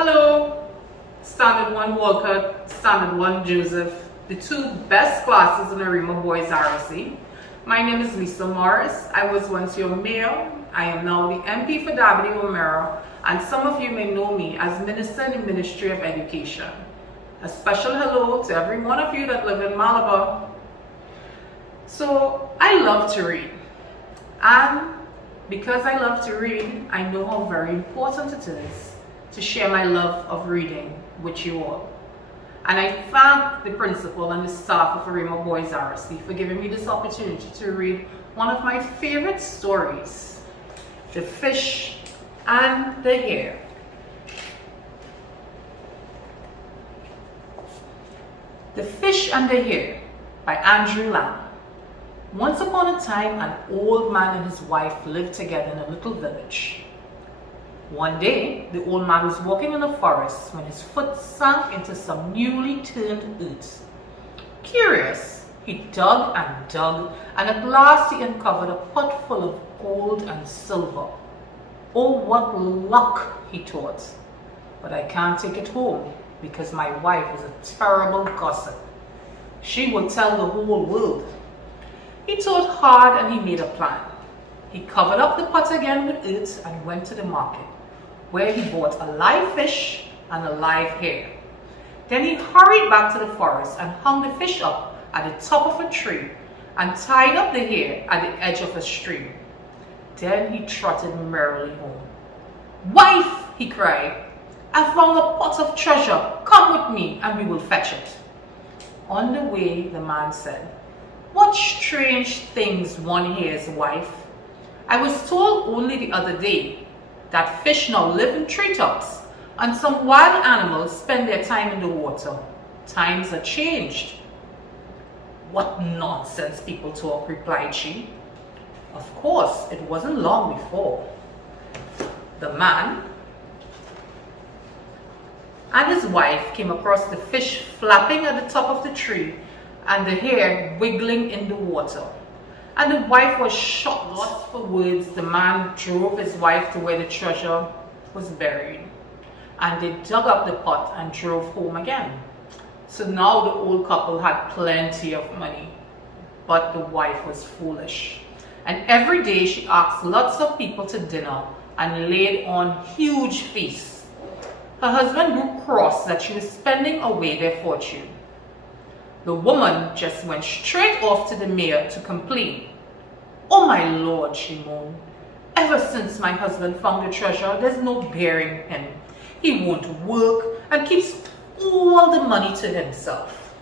Hello, Standard 1 Walcott, Standard 1 Joseph, the two best classes in Arima Boys RC. My name is Lisa Morris. I was once your mayor. I am now the MP for Davide O'Mara, and some of you may know me as Minister in the Ministry of Education. A special hello to every one of you that live in Malabar. So, I love to read, and because I love to read, I know how very important it is to share my love of reading with you all. And I thank the principal and the staff of Arima Boys RC for giving me this opportunity to read one of my favorite stories, The Fish and the Hare. The Fish and the Hare by Andrew Lang. Once upon a time, an old man and his wife lived together in a little village. One day, the old man was walking in the forest when his foot sank into some newly turned earth. Curious, he dug and at last he uncovered a pot full of gold and silver. Oh, what luck, he thought. But I can't take it home because my wife is a terrible gossip. She will tell the whole world. He thought hard and he made a plan. He covered up the pot again with earth and went to the market, where he bought a live fish and a live hare. Then he hurried back to the forest and hung the fish up at the top of a tree and tied up the hare at the edge of a stream. Then he trotted merrily home. "Wife," he cried, "I found a pot of treasure. Come with me and we will fetch it." On the way, the man said, "What strange things one hears, wife. I was told only the other day that fish now live in treetops and some wild animals spend their time in the water. Times are changed." "What nonsense people talk," replied she. Of course, it wasn't long before the man and his wife came across the fish flapping at the top of the tree and the hare wiggling in the water. And the wife was shocked. Lost for words, the man drove his wife to where the treasure was buried. And they dug up the pot and drove home again. So now the old couple had plenty of money. But the wife was foolish. And every day she asked lots of people to dinner and laid on huge feasts. Her husband grew cross that she was spending away their fortune. The woman just went straight off to the mayor to complain. "Oh my lord," she moaned, "ever since my husband found the treasure, there's no bearing him. He won't work and keeps all the money to himself."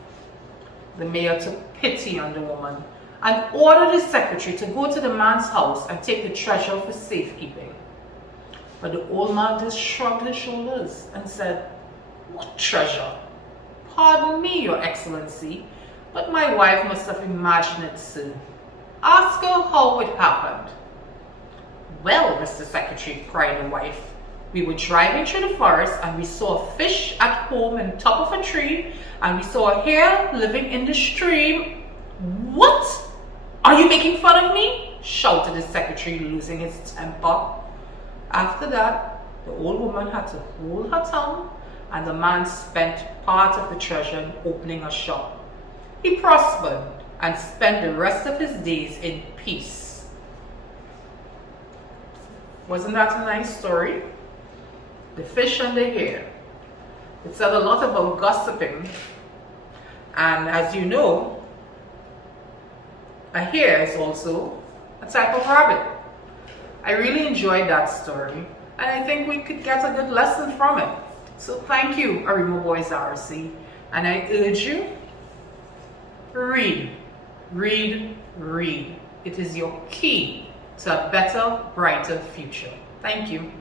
The mayor took pity on the woman and ordered his secretary to go to the man's house and take the treasure for safekeeping. But the old man just shrugged his shoulders and said, "What treasure? Pardon me, Your Excellency, but my wife must have imagined it so. Ask her how it happened." "Well, Mr. Secretary," cried the wife, "we were driving through the forest and we saw a fish at home on top of a tree and we saw a hare living in the stream." "What? Are you making fun of me?" shouted the secretary, losing his temper. After that, the old woman had to hold her tongue, and the man spent part of the treasure in opening a shop. He prospered and spent the rest of his days in peace. Wasn't that a nice story? The Fish and the Hare. It said a lot about gossiping, and as you know, a hare is also a type of rabbit. I really enjoyed that story, and I think we could get a good lesson from it. So thank you, Arima Boys RC, and I urge you, read, read, read. It is your key to a better, brighter future. Thank you.